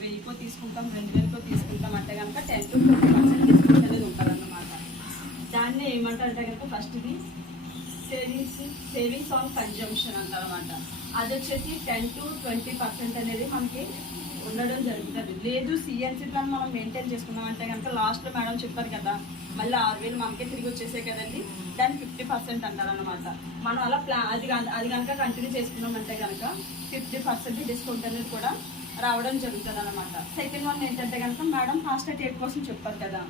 వెయ్యికో తీసుకుంటాం రెండు వేలకో తీసుకుంటాం అంటే కనుక ten to fifty percent discount అనేది ఉంటుందన్నమాట దాన్ని ఏమంటారంటే కనుక ఫస్ట్ ఇది సేవింగ్స్ సేవింగ్స్ ఆన్ కన్జంప్షన్ అంటారు అనమాట అది వచ్చేసి టెన్ టు ట్వంటీ పర్సెంట్ అనేది మనకి ఉండడం జరుగుతుంది. లేదు సిఎన్సీ ప్లాన్ మనం మెయింటైన్ చేసుకున్నాం అంటే కనుక లాస్ట్లో మేడం చెప్పారు కదా మళ్ళీ ఆరు వేలు మనకే తిరిగి వచ్చేసే కదండి దాన్ని ఫిఫ్టీ పర్సెంట్ అంటారనమాట మనం అలా ప్లా అది అది కనుక కంటిన్యూ చేసుకున్నామంటే కనుక ఫిఫ్టీ పర్సెంట్ డిస్కౌంట్ అనేది కూడా రావడం జరుగుతుంది అనమాట సెకండ్ వన్ ఏంటంటే కనుక మేడం ఫాస్ట్ ఎయిట్ కోసం చెప్పారు కదా.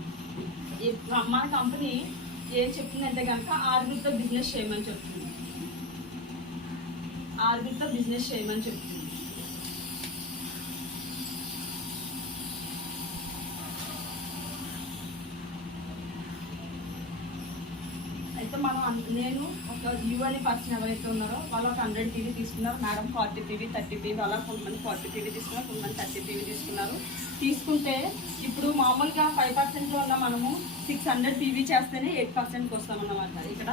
మన కంపెనీ ఏం చెప్తుందంటే కనుక ఆరుగురితో బిజినెస్ చేయమని చెప్తుంది. ఆరుగురితో బిజినెస్ చేయమని చెప్తుంది. అయితే మనం నేను ఒక యూ అనే పర్సన్ ఎవరైతే ఉన్నారో వాళ్ళు ఒక హండ్రెడ్ పీవీ తీసుకున్నారు. Madam forty PV thirty PV అలా కొంతమంది ఫార్టీ పీవీ తీసుకున్నారు కొంతమంది థర్టీ పీవీ తీసుకున్నారు. తీసుకుంటే ఇప్పుడు మామూలుగా ఫైవ్ పర్సెంట్లో ఉన్న మనము సిక్స్ హండ్రెడ్ పీవీ చేస్తేనే ఎయిట్ పర్సెంట్కి వస్తామన్నమాట ఇక్కడ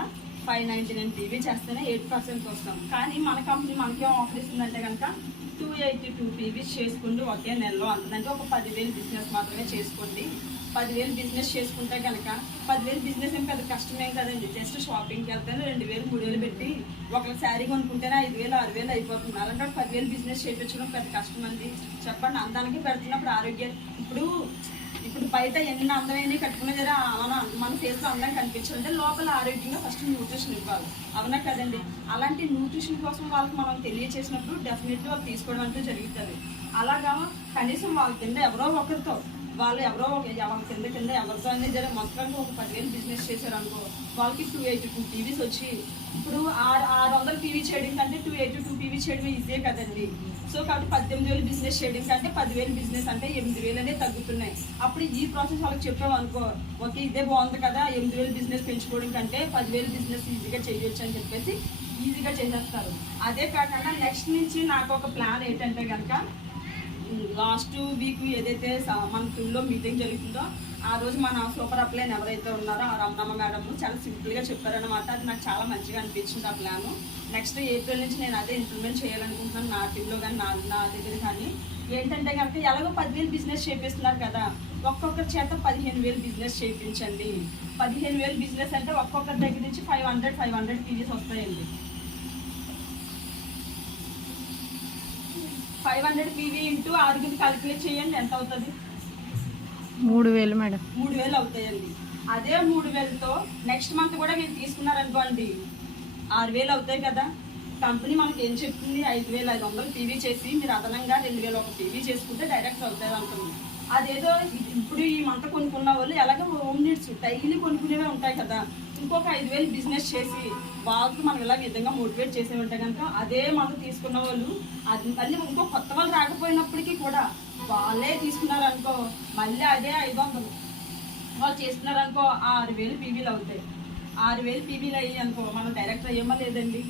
ఫైవ్ నైంటీ నైన్ పీవీ చేస్తేనే ఎయిట్ పర్సెంట్కి వస్తాం. కానీ మన కంపెనీ మనకేం ఆఫర్ ఇస్తుందంటే కనుక టూ ఎయిటీ టూ పీవీస్ చేసుకోండి ఒకే నెలలో అంతదంటే ఒక పదివేలు బిజినెస్ మాత్రమే చేసుకోండి. పదివేలు బిజినెస్ చేసుకుంటే కనుక పదివేలు బిజినెస్ ఏం పెద్ద కష్టమేం కదండి. జస్ట్ షాపింగ్కి వెళ్తేనే రెండు వేలు మూడు వేలు పెట్టి ఒక శారీ కొనుక్కుంటేనే ఐదు వేలు ఆరు వేలు అయిపోతుంది. అలాంటి పదివేలు బిజినెస్ చేయించడం పెద్ద కష్టం అండి. చెప్పండి అందానికి పెడుతున్నప్పుడు ఆరోగ్యం. ఇప్పుడు ఇప్పుడు బయట ఎన్ని అందమైన కట్టుకునే దగ్గర మన మన ఫేస్లో అందం కనిపించాలంటే లోపల ఆరోగ్యంగా ఫస్ట్ న్యూట్రిషన్ ఇవ్వాలి. అవునా కదండి? అలాంటి న్యూట్రిషన్ కోసం వాళ్ళకి మనం తెలియచేసినప్పుడు డెఫినెట్లీ వాళ్ళు తీసుకోవడం అంటూ జరుగుతుంది. అలాగా కనీసం వాళ్ళ కింద ఎవరో ఒకరితో వాళ్ళు ఎవరో వాళ్ళ కింద కింద ఎవరితో అనేది జర మొత్తానికి ఒక పదివేలు బిజినెస్ చేశారు అనుకో వాళ్ళకి టూ ఎయిటీ టూ టీవీస్ వచ్చి ఇప్పుడు ఆరు ఆరు వందల టీవీ చేయడం కంటే టూ ఎయిటీ టూ టీవీ చేయడం ఈజీ కదండి. సో కాబట్టి పద్దెనిమిది వేలు బిజినెస్ చేయడం కంటే పదివేలు బిజినెస్ అంటే ఎనిమిది వేలు అనేది తగ్గుతున్నాయి. అప్పుడు ఈ ప్రాసెస్ వాళ్ళకి చెప్పాం అనుకో ఓకే ఇదే బాగుంది కదా ఎనిమిది వేలు బిజినెస్ పెంచుకోవడం కంటే పదివేలు బిజినెస్ ఈజీగా చేయొచ్చు అని చెప్పేసి ఈజీగా చేసేస్తారు. అదే కాకుండా నెక్స్ట్ నుంచి నాకు ఒక ప్లాన్ ఏంటంటే కనుక లాస్ట్ వీక్ ఏదైతే మన ఫుల్లో మీటింగ్ జరుగుతుందో ఆ రోజు మన సూపర్ అప్లైన్ ఎవరైతే ఉన్నారో ఆ రమణమ్మ మేడం చాలా సింపుల్గా చెప్పారనమాట అది నాకు చాలా మంచిగా అనిపించింది ఆ ప్లాన్. నెక్స్ట్ ఏప్రిల్ నుంచి నేను అదే ఇంప్లిమెంట్ చేయాలనుకుంటున్నాను నా టీంలో కానీ నా నా దగ్గర కానీ ఏంటంటే కనుక ఎలాగో పదివేలు బిజినెస్ చేపిస్తున్నారు కదా ఒక్కొక్కరి చేత పదిహేను వేలు బిజినెస్ చేయించండి పదిహేను వేలు బిజినెస్ అంటే ఒక్కొక్కరి దగ్గర నుంచి five hundred five hundred PGs వస్తాయండి. ఫైవ్ హండ్రెడ్ పీవీ ఇంటూ ఆరుగురు క్యాలిక్యులేట్ చేయండి ఎంత అవుతుంది? మూడు వేలు మేడం. మూడు వేలు అవుతాయండి. అదే మూడు వేలతో నెక్స్ట్ మంత్ కూడా మీరు తీసుకున్నారనుకోండి ఆరు వేలు అవుతాయి కదా. కంపెనీ మనకి ఏం చెప్తుంది? ఐదు వేలు ఐదు వందలు టీవీ చేసి మీరు అదనంగా రెండు వేలు ఒక టీవీ చేసుకుంటే డైరెక్ట్ అవుతాయి అంటుంది అదేదో ఇప్పుడు ఈ మంట కొనుక్కున్న వాళ్ళు ఎలాగో హోమ్ నీడ్స్ డైలీ కొనుక్కునేవే ఉంటాయి కదా. ఇంకొక ఐదు వేలు బిజినెస్ చేసి వాళ్ళకి మనం ఇలా విధంగా మోటివేట్ చేసేవంటే కనుక అదే మంత తీసుకున్న వాళ్ళు అది మళ్ళీ ఇంకో కొత్త వాళ్ళు రాకపోయినప్పటికీ కూడా వాళ్ళే తీసుకున్నారు అనుకో మళ్ళీ అదే ఐదు వందలు. వాళ్ళు చేసుకున్నారనుకో ఆరు వేలు పీవీలు అవుతాయి. ఆరు వేలు పీవీలు అయ్యి అనుకో మనం డైరెక్ట్ అయ్యామా లేదండి?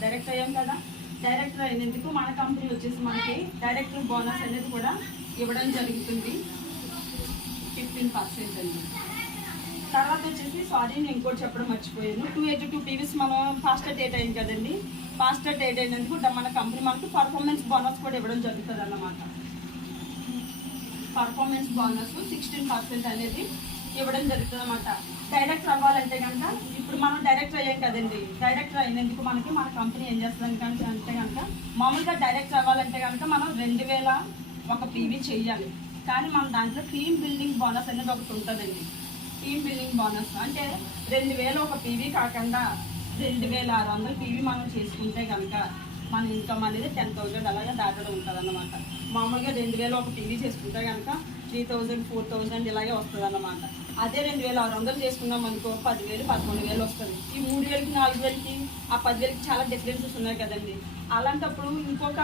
డైరెక్ట్ అయ్యాం కదా. డైరెక్టర్ అయినందుకు మన కంపెనీ వచ్చేసి మనకి డైరెక్టర్ బోనస్ అనేది కూడా ఇవ్వడం జరుగుతుంది. ఫిఫ్టీన్ పర్సెంట్ అండి. తర్వాత వచ్చేసి సారీ నేను ఇంకోటి చెప్పడం మర్చిపోయాను. టూ ఎయిటీ టూ పీవీస్ మనం ఫాస్టర్ డేట్ అయింది కదండి. ఫాస్టర్ డేట్ అయినందుకు మన కంపెనీ మనకు పర్ఫార్మెన్స్ బోనస్ కూడా ఇవ్వడం జరుగుతుంది అన్నమాట పర్ఫార్మెన్స్ బోనస్ సిక్స్టీన్ పర్సెంట్ అనేది ఇవ్వడం జరుగుతుంది అనమాట డైరెక్టర్ అవ్వాలంటే కనుక ఇప్పుడు మనం డైరెక్టర్ అయ్యాం కదండి. డైరెక్టర్ అయినందుకు మనకి మన కంపెనీ ఏం చేస్తుంది కనుక అంటే కనుక మామూలుగా డైరెక్టర్ అవ్వాలంటే కనుక మనం రెండు వేల ఒక పీవీ చేయాలి. కానీ మన దాంట్లో టీమ్ బిల్డింగ్ బోనస్ అనేది ఒకటి ఉంటుందండి. టీమ్ బిల్డింగ్ బోనస్ అంటే రెండు వేలు ఒక పీవీ కాకుండా రెండు వేల ఆరు వందల పీవీ మనం చేసుకుంటే కనుక మన ఇన్కమ్ అనేది టెన్ థౌజండ్ అలాగే దాటడం ఉంటుంది అన్నమాట మామూలుగా రెండు వేలు ఒక టీవీ చేసుకుంటే కనుక త్రీ థౌజండ్ ఫోర్ థౌజండ్ ఇలాగే వస్తుంది అన్నమాట అదే రెండు వేల ఆరు వందలు చేసుకున్నాం అనుకో పదివేలు పదకొండు వేలు వస్తుంది. ఈ మూడు వేలకి నాలుగు వేలకి ఆ పదివేలకి చాలా డిఫరెన్సెస్ ఉన్నాయి కదండి. అలాంటప్పుడు ఇంకొక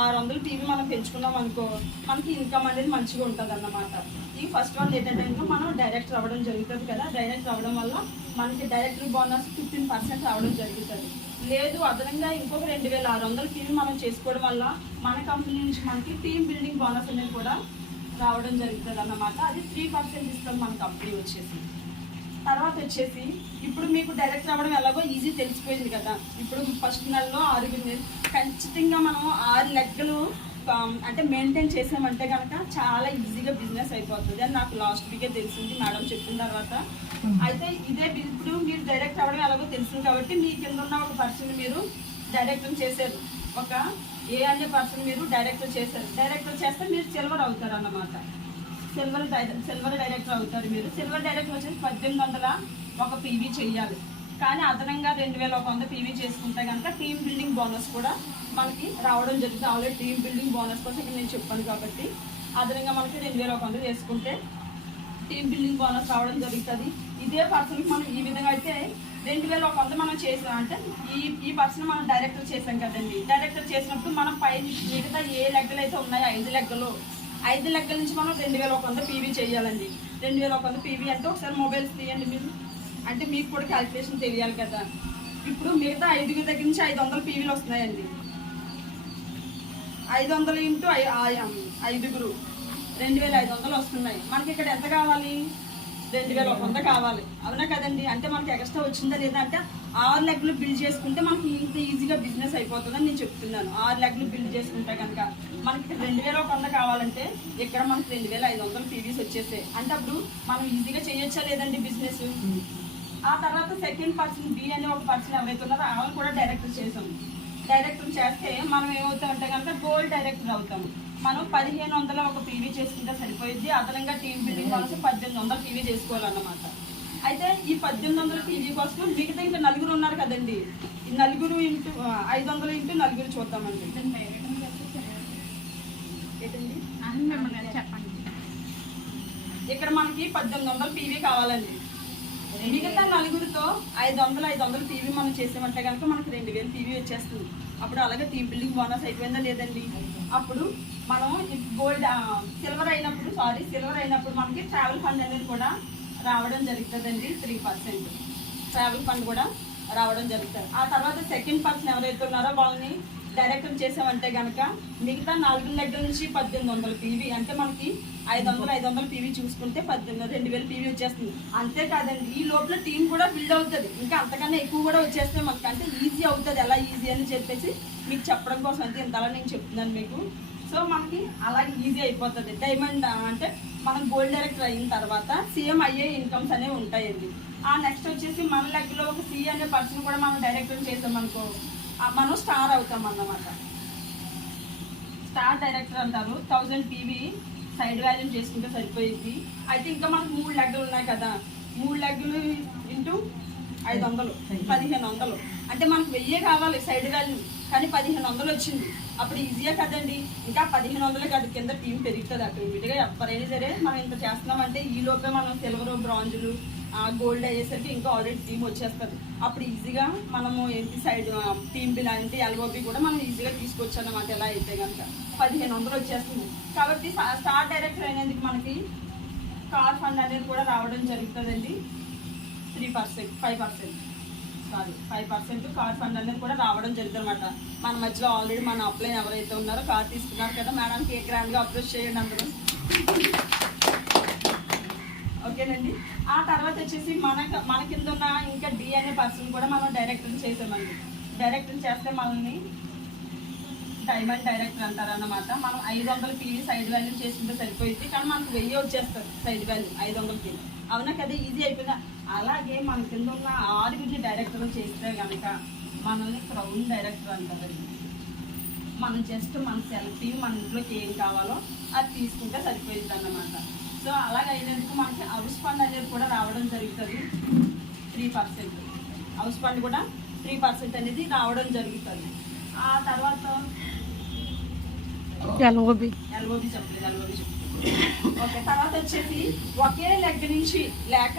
ఆరు వందలు టీవీ మనం పెంచుకున్నాం అనుకో మనకి ఇన్కమ్ అనేది మంచిగా ఉంటుంది అన్నమాట ఈ ఫస్ట్ వన్ ఏంటంటే కనుక మనం డైరెక్ట్ రావడం జరుగుతుంది కదా డైరెక్ట్ రావడం వల్ల మనకి డైరెక్టర్ బోనస్ ఫిఫ్టీన్ పర్సెంట్ రావడం జరుగుతుంది. లేదు అదనంగా ఇంకొక రెండు వేల ఆరు వందల టీవీ మనం చేసుకోవడం వల్ల మన కంపెనీ నుంచి మనకి టీమ్ బిల్డింగ్ బోనస్ అనేది కూడా రావడం జరుగుతుంది అన్నమాట అది త్రీ పర్సెంట్ ఇస్తాం మన కంపెనీ వచ్చేసి. తర్వాత వచ్చేసి ఇప్పుడు మీకు డైరెక్ట్ రావడం ఎలాగో ఈజీ తెలిసిపోయింది కదా. ఇప్పుడు ఫస్ట్ నెలలో ఆరు నెలలు ఖచ్చితంగా మనం ఆరు లెక్కలు um, అంటే మెయింటైన్ చేసామంటే కనుక చాలా ఈజీగా బిజినెస్ అయిపోతుంది. అని నాకు లాస్ట్ వీకే తెలిసింది మేడం చెప్పిన తర్వాత. అయితే ఇదే ఇప్పుడు మీరు డైరెక్ట్ అవ్వడం ఎలాగో తెలిసింది కాబట్టి మీ కింద ఉన్న ఒక పర్సన్ మీరు డైరెక్ట్ చేశారు. ఒక ఏ అనే పర్సన్ మీరు డైరెక్టర్ చేశారు. డైరెక్టర్ చేస్తే మీరు సిల్వర్ అవుతారు అన్నమాట సిల్వర్ సిల్వర్ డైరెక్టర్ అవుతారు మీరు. సిల్వర్ డైరెక్టర్ వచ్చేసి పద్దెనిమిది వందల ఒక పీవీ చేయాలి. కానీ అదనంగా రెండు వేల ఒక వంద పీవీ చేసుకుంటే కనుక టీమ్ బిల్డింగ్ బోనస్ కూడా మనకి రావడం జరుగుతుంది. ఆల్రెడీ టీమ్ బిల్డింగ్ బోనస్ కోసం ఇక్కడ నేను చెప్పాను కాబట్టి అదనంగా మనకి రెండు వేల ఒక వంద చేసుకుంటే టీమ్ బిల్డింగ్ బోనస్ రావడం జరుగుతుంది. ఇదే పర్సన్కి మనం ఈ విధంగా అయితే రెండు వేల ఒక వంద మనం చేసాం అంటే ఈ ఈ పర్సన్ మనం డైరెక్టర్ చేసాం కదండి. డైరెక్టర్ చేసినప్పుడు మనం పై మిగతా ఏ లెక్కలు అయితే ఉన్నాయో ఐదు లెక్కలు ఐదు లెక్కల నుంచి మనం రెండు వేల ఒక వంద పీవీ చేయాలండి. రెండు వేల ఒక వంద పీవీ అంటే ఒకసారి మొబైల్స్ తీయండి మీరు. అంటే మీకు కూడా క్యాల్కులేషన్ తెలియాలి కదా. ఇప్పుడు మిగతా ఐదుగురి దగ్గర నుంచి ఐదు వందల పీవీలు వస్తున్నాయండి. ఐదు వందలు ఇంటూ ఐ- ఐదుగురు. రెండు వేల ఐదు వందలు వస్తున్నాయి. మనకి ఇక్కడ ఎంత కావాలి? రెండు వేల ఒక వంద కావాలి. అవునా కదండి? అంటే మనకి ఎక్స్ట్రా వచ్చిందా లేదా అంటే ఆరు లెగ్లు బిల్డ్ చేసుకుంటే మనకి ఇంత ఈజీగా బిజినెస్ అయిపోతుందని నేను చెప్తున్నాను. ఆరు లెగ్లు బిల్డ్ చేసుకుంటే కనుక మనకి రెండు వేల ఒక వంద కావాలంటే ఇక్కడ మనకి రెండు వేల ఐదు వందలు పీవీస్ వచ్చేసాయి అంటే అప్పుడు మనం ఈజీగా చేయొచ్చా లేదండి బిజినెస్ ఆ తర్వాత సెకండ్ పర్సన్ బి అనే ఒక పర్సన్ ఎవరైతే ఉన్నారో ఆమెను కూడా డైరెక్టర్ చేసాం డైరెక్టర్ చేస్తే మనం ఏమవుతామంటే కనుక గోల్డ్ డైరెక్టర్ అవుతాం. మనం పదిహేను వందల ఒక పీవీ చేసుకుంటే సరిపోయింది అదనంగా టీమ్ బిల్డింగ్ కోసం పద్దెనిమిది వందల పీవీ చేసుకోవాలన్నమాట. అయితే ఈ పద్దెనిమిది వందల పీవీ కోసం మిగతా ఇంకా నలుగురు ఉన్నారు కదండి. ఈ నలుగురు ఇంటూ ఐదు వందలు ఇంటూ నలుగురు చూద్దామండి. చెప్పండి. ఇక్కడ మనకి పద్దెనిమిది వందల పీవీ కావాలండి. మిగతా నలుగురితో ఐదు వందలు ఐదు వందలు టీవీ మనం చేసామంటే కనుక మనకు రెండు వేలు టీవీ వచ్చేస్తుంది. అప్పుడు అలాగే టీమ్ బిల్డింగ్ బోనస్ అయిపోయిందా లేదండి? అప్పుడు మనం గోల్డ్ సిల్వర్ అయినప్పుడు సారీ సిల్వర్ అయినప్పుడు మనకి ట్రావెల్ ఫండ్ అనేది కూడా రావడం జరుగుతుందండి త్రీ పర్సెంట్. ట్రావెల్ ఫండ్ కూడా రావడం జరుగుతుంది. ఆ తర్వాత సెకండ్ పర్సన్ ఎవరైతే ఉన్నారో వాళ్ళని డైరెక్టర్ చేసామంటే కనుక మిగతా నాలుగు దగ్గర నుంచి పద్దెనిమిది వందల పీవీ అంటే మనకి ఐదు వందలు ఐదు వందల పీవీ చూసుకుంటే పద్దెనిమిది రెండు వేలు పీవీ వచ్చేస్తుంది. అంతేకాదండి ఈ లోపల టీం కూడా బిల్డ్ అవుతుంది. ఇంకా అంతకన్నా ఎక్కువ కూడా వచ్చేస్తే మనకి అంటే ఈజీ అవుతుంది. ఎలా ఈజీ అని చెప్పేసి మీకు చెప్పడం కోసం అంతే ఇంతలా నేను చెప్తున్నాను మీకు. సో మనకి అలా ఈజీ అయిపోతుంది. డైమండ్ అంటే మనం గోల్డ్ డైరెక్టర్ అయిన తర్వాత సీఎం అయ్యే ఇన్కమ్స్ అనేవి ఉంటాయండి. ఆ నెక్స్ట్ వచ్చేసి మన లెక్కలో ఒక సీ అనే పర్సన్ కూడా మనం డైరెక్టర్ చేసాం అనుకో మనం స్టార్ అవుతాం అన్నమాట. స్టార్ డైరెక్టర్ అంటారు. థౌజండ్ పీవీ సైడ్ వాల్యూ చేసుకుంటే సరిపోయింది అయితే ఇంకా మనకు మూడు లెగ్గులు ఉన్నాయి కదా. మూడు లెగ్గులు ఇంటూ ఐదు వందలు పదిహేను వందలు. అంటే మనకు వెయ్యే కావాలి సైడ్ వాల్యూ. కానీ పదిహేను వందలు వచ్చింది. అప్పుడు ఈజీయే కదండి. ఇంకా పదిహేను వందలు కాదు కింద టీం పెరుగుతుంది అక్కడ. ఇమీడియట్గా ఎవరైనా సరే మనం ఇంత చేస్తున్నామంటే ఈ లోపే మనం సిల్వరు బ్రాంజులు గోల్డ్ అయ్యేసరికి ఇంకా ఆల్రెడీ థీమ్ వచ్చేస్తుంది. అప్పుడు ఈజీగా మనము ఏంటి సైడ్ థీమ్ బిల్ అంటే ఎల్ఓపి కూడా మనం ఈజీగా తీసుకొచ్చు అన్నమాట ఎలా అయితే కనుక పదిహేను వందలు వచ్చేస్తుంది. కాబట్టి స్టార్ డైరెక్టర్ అయినందుకు మనకి కార్ ఫండ్ అనేది కూడా రావడం జరుగుతుందండి. త్రీ పర్సెంట్ ఫైవ్ పర్సెంట్ కాదు ఫైవ్ పర్సెంట్ కార్ ఫండ్ అనేది కూడా రావడం జరుగుతుంది అనమాట మన మధ్యలో ఆల్రెడీ మన అప్లైన్ ఎవరైతే ఉన్నారో కార్ తీసుకున్నారు కదా మేడంకి ఏ గ్రాండ్గా అప్రోచ్ చేయండి అందరూ. ఓకేనండి. ఆ తర్వాత వచ్చేసి మన మన కింద ఉన్న ఇంకా డి అనే పర్సన్ కూడా మనం డైరెక్టర్ చేసామండి డైరెక్టర్ చేస్తే మనల్ని డైమండ్ డైరెక్టర్ అంటారు అన్నమాట మనం ఐదు వందల పీవీ సైడ్ వాల్యూ చేసుకుంటే సరిపోయింది కానీ మనకు వెయ్యి వచ్చేస్తారు సైడ్ వాల్యూ ఐదు వందలకి అవునా కదా? ఈజీ అయిపోయిందా? అలాగే మన కింద ఉన్న ఆరుగురిని డైరెక్టర్ చేస్తే కనుక మనల్ని క్రౌన్ డైరెక్టర్ అంటారండి. మనం జస్ట్ మన సెల్ఫీ మన ఇంట్లోకి ఏం కావాలో అది తీసుకుంటే సరిపోయింది అన్నమాట. సో అలాగ అయినందుకు మనకి హౌస్ ఫండ్ అనేది కూడా రావడం జరుగుతుంది. త్రీ పర్సెంట్ హౌస్ ఫండ్ కూడా త్రీ పర్సెంట్ అనేది రావడం జరుగుతుంది. ఆ తర్వాత ఎల్ఓబి. ఎల్ఓబి చెప్పలేదు ఎల్ఓబి చెప్పలేదు. ఓకే తర్వాత వచ్చేసి ఒకే లెగ్గ నుంచి లేక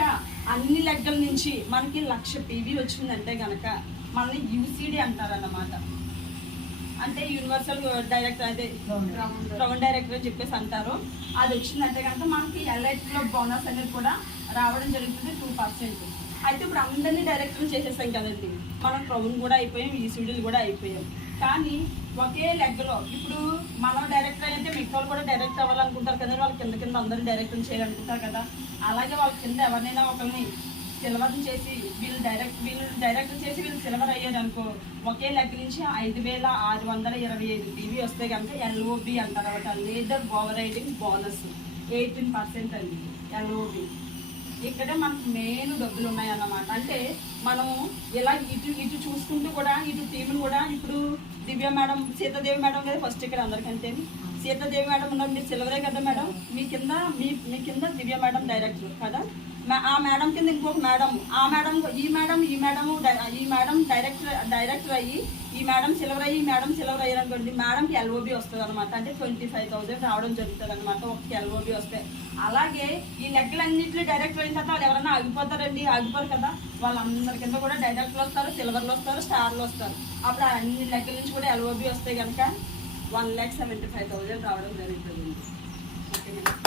అన్ని లెగ్గల నుంచి మనకి లక్ష పీవీ వచ్చిందంటే గనక మనల్ని యూసీడీ అంటారన్నమాట. అంటే యూనివర్సల్ డైరెక్టర్ అదే రౌండ్ డైరెక్టర్ అని చెప్పేసి అంటారు. అది వచ్చిందంటే కనుక మనకి ఎల్ఐటీలో బోనస్ అనేది కూడా రావడం జరుగుతుంది టూ పర్సెంట్ అయితే ఇప్పుడు అందరినీ డైరెక్టర్ చేసేసాం కదండి. మనం క్రౌన్ కూడా అయిపోయాం ఈసీడీలు కూడా అయిపోయాం. కానీ ఒకే లెగ్గలో ఇప్పుడు మనం డైరెక్టర్ అయితే మిగతా వాళ్ళు కూడా డైరెక్ట్ అవ్వాలనుకుంటారు కదా వాళ్ళ కింద కింద అందరూ డైరెక్టర్ చేయాలనుకుంటారు కదా. అలాగే వాళ్ళ కింద ఎవరినైనా ఒకరిని సిల్వర్ చేసి వీళ్ళు డైరెక్ట్ వీళ్ళు డైరెక్ట్ చేసి వీళ్ళు సిల్వర్ అయ్యారు అనుకో ఒకే లెక్క నుంచి ఐదు వేల ఆరు వందల ఇరవై ఐదు టీవీ వస్తే కనుక ఎల్ఓబి అంటారు అనమాట leader overriding bonus eighteen percent అండి ఎల్ఓబి ఇక్కడ మనకు మెయిన్ డబ్బులు ఉన్నాయన్నమాట. అంటే మనం ఇలా ఇటు ఇటు చూసుకుంటూ కూడా ఇటు టీంని కూడా ఇప్పుడు దివ్య మేడం సీతాదేవి మేడం కదా ఫస్ట్ ఇక్కడ అందరికంటే. సీతాదేవి మేడం ఉన్నారు మీరు సిల్వరే కదా మేడం. మీ కింద మీ మీ కింద దివ్య మేడం డైరెక్టర్ కదా. ఆ మేడం కింద ఇంకొక మేడం ఆ మేడం ఈ మేడం ఈ మేడం ఈ మేడం డైరెక్టర్ డైరెక్టర్ అయ్యి ఈ మేడం సిల్వర్ అయ్యి ఈ మేడం సిల్వర్ అయ్యారు అనుకోండి మేడంకి ఎల్ఓబి వస్తుంది అనమాట అంటే ట్వంటీ ఫైవ్ థౌసండ్ రావడం జరుగుతుంది అనమాట ఒక ఎల్ఓబి వస్తే. అలాగే ఈ లెక్కలన్నింటిలో డైరెక్టర్ అయిన తర్వాత వాళ్ళు ఎవరైనా ఆగిపోతారండి? ఆగిపోరు కదా? వాళ్ళందరి కింద కూడా డైరెక్టర్లు వస్తారు సిల్వర్లు వస్తారు స్టార్లు వస్తారు. అప్పుడు అన్ని లెక్కల నుంచి కూడా ఎల్ఓబి వస్తే కనుక one lakh seventy five thousand రావడం జరుగుతుంది ఓకే